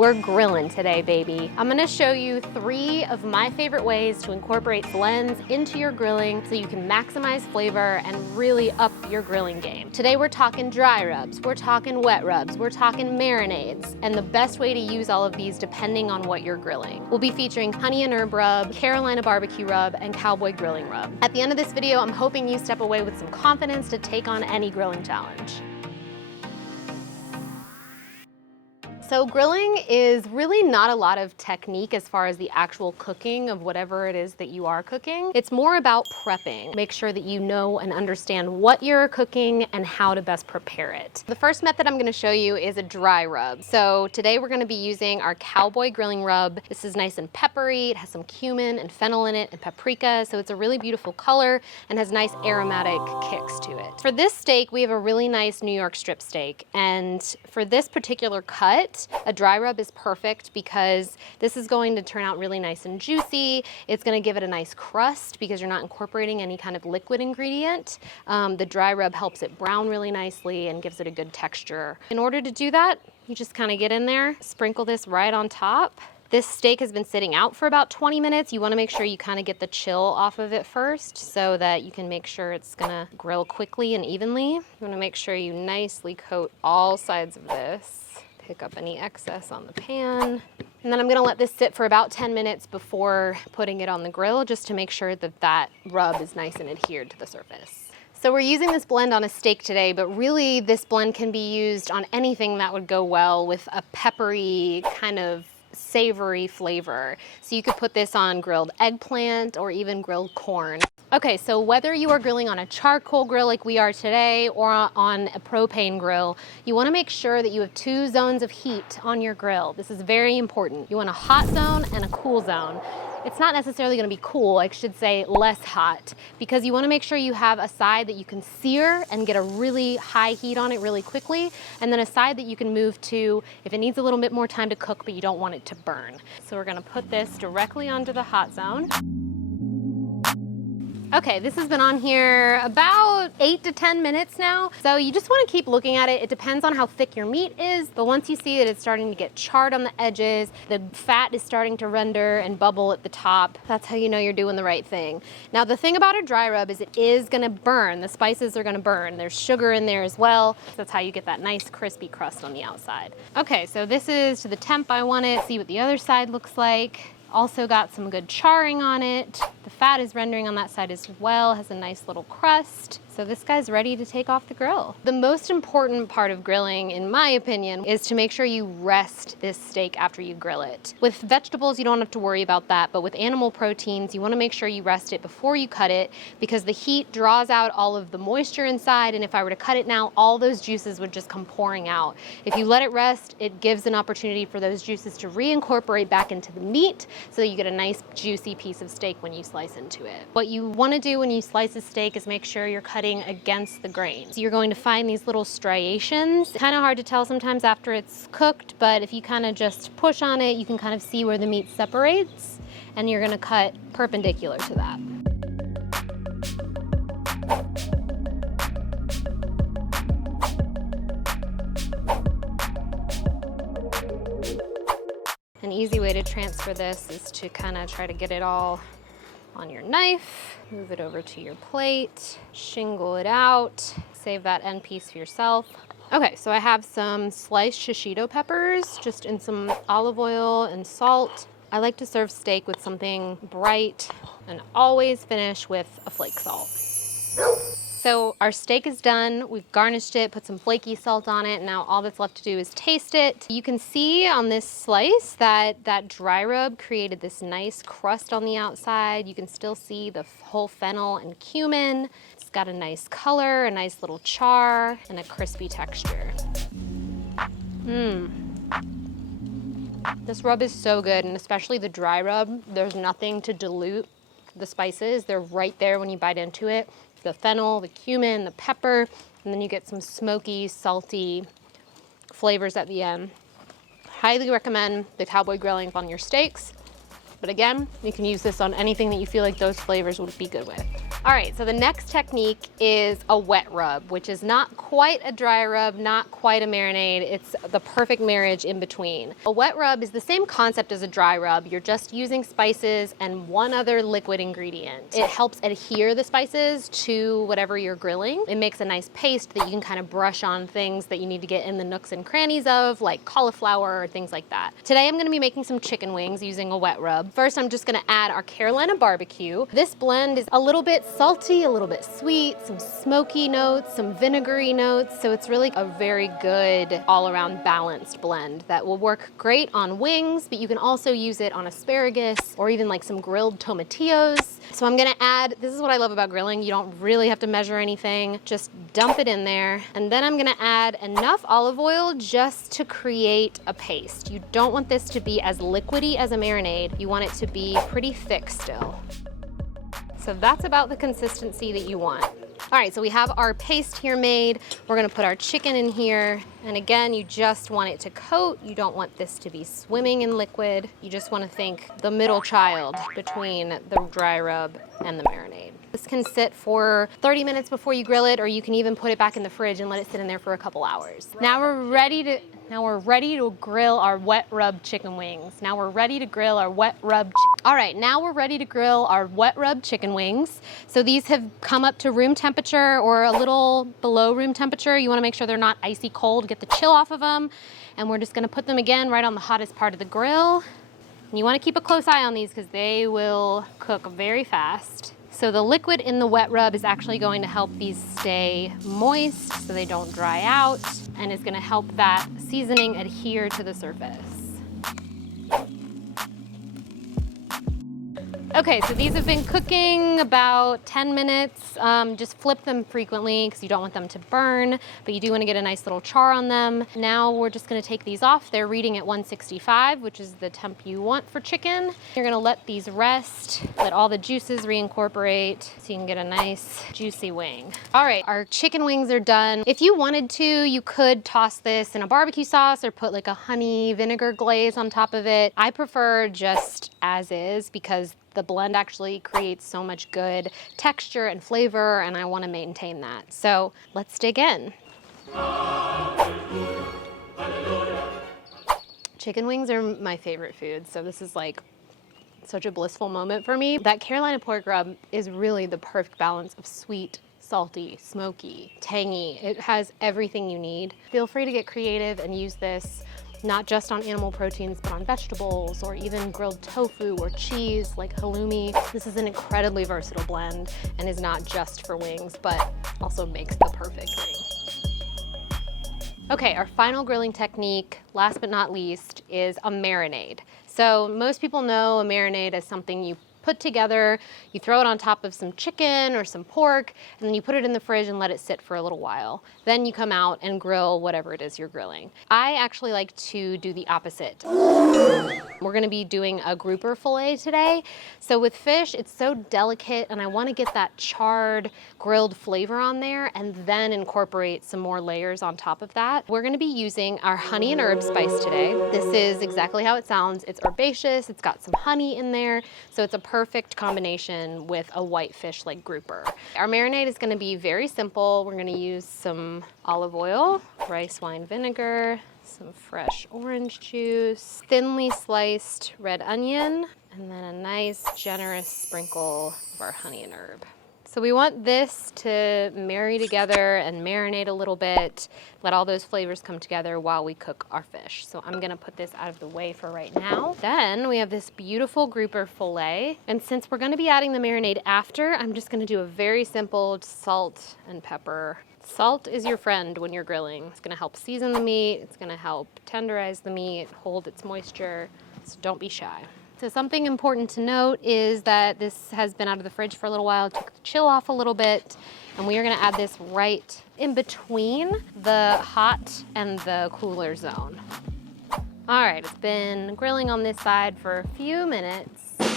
we're grilling today, baby. I'm gonna show you 3 of my favorite ways to incorporate blends into your grilling so you can maximize flavor and really up your grilling game. Today we're talking dry rubs, we're talking wet rubs, we're talking marinades, and the best way to use all of these depending on what you're grilling. We'll be featuring honey and herb rub, Carolina barbecue rub, and cowboy grilling rub. At the end of this video, I'm hoping you step away with some confidence to take on any grilling challenge. So grilling is really not a lot of technique as far as the actual cooking of whatever it is that you are cooking. It's more about prepping. Make sure that you know and understand what you're cooking and how to best prepare it. The first method I'm gonna show you is a dry rub. So today we're gonna be using our cowboy grilling rub. This is nice and peppery. It has some cumin and fennel in it and paprika. So it's a really beautiful color and has nice aromatic kicks to it. For this steak, we have a really nice New York strip steak. And for this particular cut, a dry rub is perfect because this is going to turn out really nice and juicy. It's going to give it a nice crust because you're not incorporating any kind of liquid ingredient. The dry rub helps it brown really nicely and gives it a good texture. In order to do that, you just kind of get in there, sprinkle this right on top. This steak has been sitting out for about 20 minutes. You want to make sure you kind of get the chill off of it first so that you can make sure it's going to grill quickly and evenly. You want to make sure you nicely coat all sides of this. Pick up any excess on the pan. And then I'm gonna let this sit for about 10 minutes before putting it on the grill just to make sure that that rub is nice and adhered to the surface. So we're using this blend on a steak today, but really this blend can be used on anything that would go well with a peppery kind of savory flavor. So you could put this on grilled eggplant or even grilled corn. Okay, so whether you are grilling on a charcoal grill like we are today or on a propane grill, you want to make sure that you have 2 zones of heat on your grill. This is very important. You want a hot zone and a cool zone. It's not necessarily going to be cool, I should say less hot, because you want to make sure you have a side that you can sear and get a really high heat on it really quickly, and then a side that you can move to if it needs a little bit more time to cook but you don't want it to burn. So we're going to put this directly onto the hot zone. Okay, this has been on here about 8 to 10 minutes now. So you just want to keep looking at it. It depends on how thick your meat is, but once you see that it's starting to get charred on the edges, the fat is starting to render and bubble at the top, that's how you know you're doing the right thing. Now the thing about a dry rub is it is gonna burn. The spices are gonna burn. There's sugar in there as well. That's how you get that nice crispy crust on the outside. Okay, so this is to the temp I want it. See what the other side looks like. Also got some good charring on it. The fat is rendering on that side as well, has a nice little crust. So this guy's ready to take off the grill. The most important part of grilling, in my opinion, is to make sure you rest this steak after you grill it. With vegetables, you don't have to worry about that, but with animal proteins, you wanna make sure you rest it before you cut it because the heat draws out all of the moisture inside, and if I were to cut it now, all those juices would just come pouring out. If you let it rest, it gives an opportunity for those juices to reincorporate back into the meat so that you get a nice juicy piece of steak when you slice into it. What you wanna do when you slice a steak is make sure you're cutting against the grain. So you're going to find these little striations. Kind of hard to tell sometimes after it's cooked, but if you kind of just push on it, you can kind of see where the meat separates, and you're gonna cut perpendicular to that. An easy way to transfer this is to kind of try to get it all on your knife, move it over to your plate, shingle it out, save that end piece for yourself. Okay, so I have some sliced shishito peppers, just in some olive oil and salt. I like to serve steak with something bright and always finish with a flake salt. So our steak is done. We've garnished it, put some flaky salt on it. Now all that's left to do is taste it. You can see on this slice that that dry rub created this nice crust on the outside. You can still see the whole fennel and cumin. It's got a nice color, a nice little char, and a crispy texture. This rub is so good, and especially the dry rub. There's nothing to dilute the spices. They're right there when you bite into it. The fennel, the cumin, the pepper, and then you get some smoky, salty flavors at the end. Highly recommend the cowboy grilling on your steaks, but again, you can use this on anything that you feel like those flavors would be good with. All right, so the next technique is a wet rub, which is not quite a dry rub, not quite a marinade. It's the perfect marriage in between. A wet rub is the same concept as a dry rub. You're just using spices and one other liquid ingredient. It helps adhere the spices to whatever you're grilling. It makes a nice paste that you can kind of brush on things that you need to get in the nooks and crannies of, like cauliflower or things like that. Today I'm gonna be making some chicken wings using a wet rub. First, I'm just gonna add our Carolina barbecue. This blend is a little bit salty, a little bit sweet, some smoky notes, some vinegary notes. So it's really a very good all-around balanced blend that will work great on wings, but you can also use it on asparagus or even like some grilled tomatillos. So I'm gonna add, this is what I love about grilling, you don't really have to measure anything, just dump it in there. And then I'm gonna add enough olive oil just to create a paste. You don't want this to be as liquidy as a marinade. You want it to be pretty thick still. So that's about the consistency that you want. All right, so we have our paste here made. We're gonna put our chicken in here. And again, you just want it to coat. You don't want this to be swimming in liquid. You just wanna think the middle child between the dry rub and the marinade. This can sit for 30 minutes before you grill it, or you can even put it back in the fridge and let it sit in there for a couple hours. Now we're ready to grill our wet rub chicken wings. All right, now we're ready to grill our wet rub chicken wings. So these have come up to room temperature or a little below room temperature. You wanna make sure they're not icy cold, get the chill off of them. And we're just gonna put them again right on the hottest part of the grill. And you wanna keep a close eye on these because they will cook very fast. So the liquid in the wet rub is actually going to help these stay moist so they don't dry out, and is gonna help that seasoning adhere to the surface. Okay, so these have been cooking about 10 minutes. Just flip them frequently because you don't want them to burn, but you do want to get a nice little char on them. Now we're just going to take these off. They're reading at 165, which is the temp you want for chicken. You're going to let these rest, let all the juices reincorporate so you can get a nice juicy wing. All right, our chicken wings are done. If you wanted to, you could toss this in a barbecue sauce or put like a honey vinegar glaze on top of it. I prefer just as is because the blend actually creates so much good texture and flavor, and I want to maintain that. So let's dig in. Chicken wings are my favorite food, so this is like such a blissful moment for me. That Carolina pork rub is really the perfect balance of sweet, salty, smoky, tangy. It has everything you need. Feel free to get creative and use this not just on animal proteins, but on vegetables or even grilled tofu or cheese like halloumi. This is an incredibly versatile blend and is not just for wings, but also makes the perfect wing. Okay, our final grilling technique, last but not least, is a marinade. So most people know a marinade as something you put together, you throw it on top of some chicken or some pork, and then you put it in the fridge and let it sit for a little while. Then you come out and grill whatever it is you're grilling. I actually like to do the opposite. We're gonna be doing a grouper fillet today. So with fish, it's so delicate and I wanna get that charred, grilled flavor on there and then incorporate some more layers on top of that. We're gonna be using our honey and herb spice today. This is exactly how it sounds. It's herbaceous, it's got some honey in there, so it's a perfect combination with a white fish like grouper. Our marinade is gonna be very simple. We're gonna use some olive oil, rice wine vinegar, some fresh orange juice, thinly sliced red onion, and then a nice generous sprinkle of our honey and herb. So we want this to marry together and marinate a little bit, let all those flavors come together while we cook our fish. So I'm gonna put this out of the way for right now. Then we have this beautiful grouper fillet. And since we're gonna be adding the marinade after, I'm just gonna do a very simple salt and pepper. Salt is your friend when you're grilling. It's gonna help season the meat, it's gonna help tenderize the meat, hold its moisture, so don't be shy. So something important to note is that this has been out of the fridge for a little while, took the chill off a little bit, and we are gonna add this right in between the hot and the cooler zone. All right, it's been grilling on this side for a few minutes. And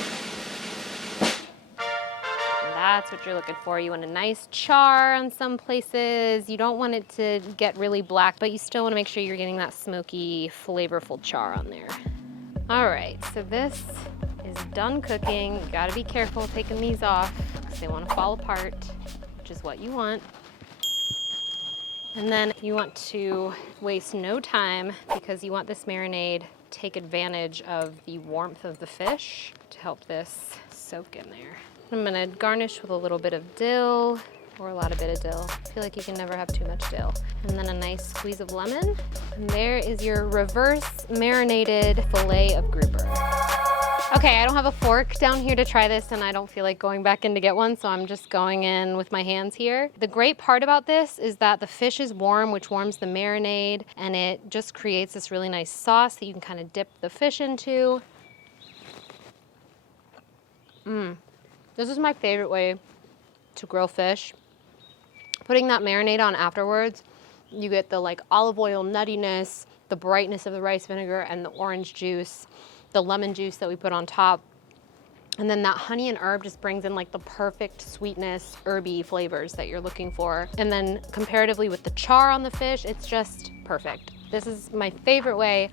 that's what you're looking for. You want a nice char on some places. You don't want it to get really black, but you still wanna make sure you're getting that smoky, flavorful char on there. All right, so this is done cooking. You gotta be careful taking these off because they wanna fall apart, which is what you want. And then you want to waste no time because you want this marinade to take advantage of the warmth of the fish to help this soak in there. I'm gonna garnish with a little bit of dill, or a lot of bit of dill. I feel like you can never have too much dill. And then a nice squeeze of lemon. And there is your reverse marinated filet of grouper. Okay, I don't have a fork down here to try this and I don't feel like going back in to get one, so I'm just going in with my hands here. The great part about this is that the fish is warm, which warms the marinade, and it just creates this really nice sauce that you can kind of dip the fish into. This is my favorite way to grill fish. Putting that marinade on afterwards, you get the like olive oil nuttiness, the brightness of the rice vinegar and the orange juice, the lemon juice that we put on top. And then that honey and herb just brings in like the perfect sweetness, herby flavors that you're looking for. And then comparatively with the char on the fish, it's just perfect. This is my favorite way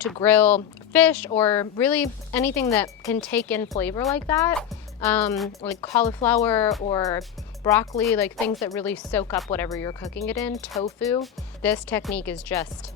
to grill fish, or really anything that can take in flavor like that. Like cauliflower or broccoli, like things that really soak up whatever you're cooking it in, tofu. This technique is just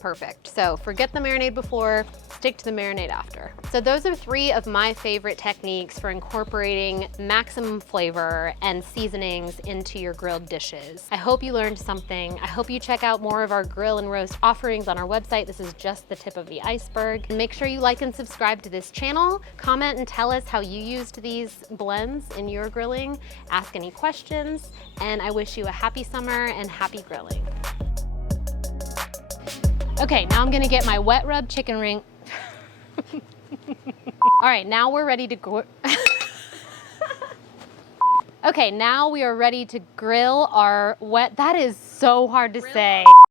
perfect. So forget the marinade before, stick to the marinade after. So those are 3 of my favorite techniques for incorporating maximum flavor and seasonings into your grilled dishes. I hope you learned something. I hope you check out more of our grill and roast offerings on our website. This is just the tip of the iceberg. And make sure you like and subscribe to this channel. Comment and tell us how you used these blends in your grilling. Ask any questions, and I wish you a happy summer and happy grilling. Okay, now I'm gonna get my wet rub chicken ring. All right, now we're ready to go. Okay, now we are ready to grill our wet, that is so hard to say.